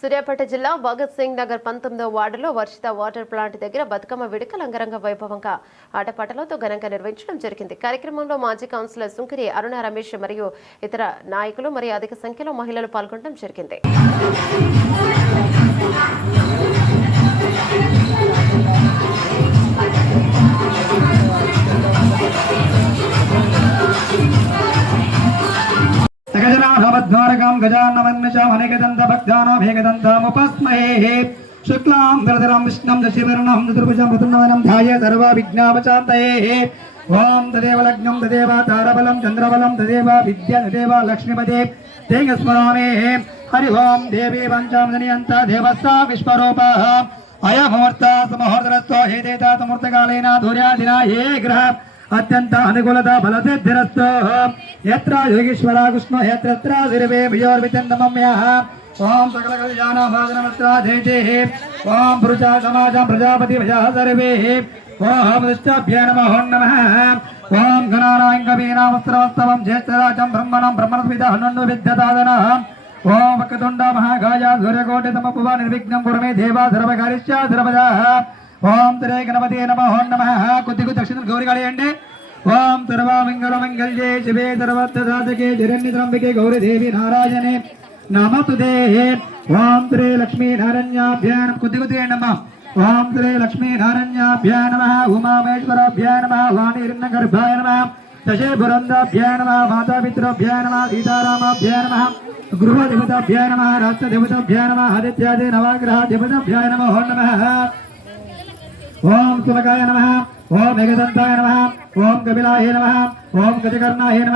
సూర్యాపేట జిల్లా భగత్ సింగ్ నగర్ పంతొమ్మిదో వార్డులో వర్షిత వాటర్ ప్లాంట్ దగ్గర బతుకమ్మ వేడుకలు అంగరంగ వైభవంగా ఆటపాటలతో ఘనంగా నిర్వహించడం జరిగింది. కార్యక్రమంలో మాజీ కౌన్సిలర్ సుంకరి అరుణ రమేష్ మరియు ఇతర నాయకులు మరియు అధిక సంఖ్యలో మహిళలు పాల్గొనడం జరిగింది. भवद्वारकां गजानवन्नशाम् अनेकदन्तभक्तानामेकदन्तामुपस्महे शुक्लां धरधरां विष्णं दशिवर्णं चतुर्भुजं ऋतुनवनं ध्याय सर्वविघ्नापचान्तये ॐ तदेव लग्नं तदेव तारबलं चन्द्रबलं तदेव विद्या, तदेव लक्ष्मीपदे तेन स्मरामे हरि ओं देवी पञ्चामनियन्ता देवस्ता विश्वरूपः। अयमूर्ता समहोर्धरस्तो हे देता समूर्तकालेन धुर्यादिना हे ग्रह। అత్యంత అనుకూలత బలసిద్ధిరస్తు ఎత్ర యోగీశ్వర కృష్ణ ఎత్ర దిర్వే విజయోర్విచందమమ్య ఓం సకల కళ్యాణ భాగనమత్ర ఓం పురుష సమాజం ప్రజాపతి భజ సర్వే ఓం దుష్టాభ్య నమ ఓం నమ ఓం గణానాయం జ్యేష్ఠరాజం బ్రహ్మణం బ్రహ్మణస్మిత హనుండు విద్యదాదన ఓం వక్రతుండ మహాగాయ సూర్యకోటి సమపువ నిర్విఘ్నం కురమే దేవా సర్వకారిష్య సర్వదా ఓం త్రే గణపతి నమ ఓం నమ. కొద్ది దక్షిణ గౌరీ కాళేయండి ఓం సర్వమంగళ మంగళ్యే శివే సర్వత్ర సాధకే జగన్నిత్రంబికే గౌరీదేవి నారాయణే నమతు దేహే ఓం త్రే లక్ష్మీ నారణ్యాభ్యానం కొద్ది కొద్ది అమ్మా. ఓం శ్రీ లక్ష్మీ నారణ్యాభ్యా నమ. ఉమామేశ్వరాభ్యా నమ. వాణిరిన్న గర్భాయ నమ. శశేపురందాభ్యా నమ. మాతాపితృభ్యా నమ. సీతారామాభ్యా నమ. గృహదేవతాభ్యా నమ. రాష్ట్రదేవతాభ్యా నమ. ఆదిత్యాది నవాగ్రహ దేవతాభ్యా నమ. ఓం నమ. ఓం శివకాయ నమ ఓం మేఘదంతాయ నమ ఓం కపిలాయ నమ ఓం గజకర్ణాయ నమ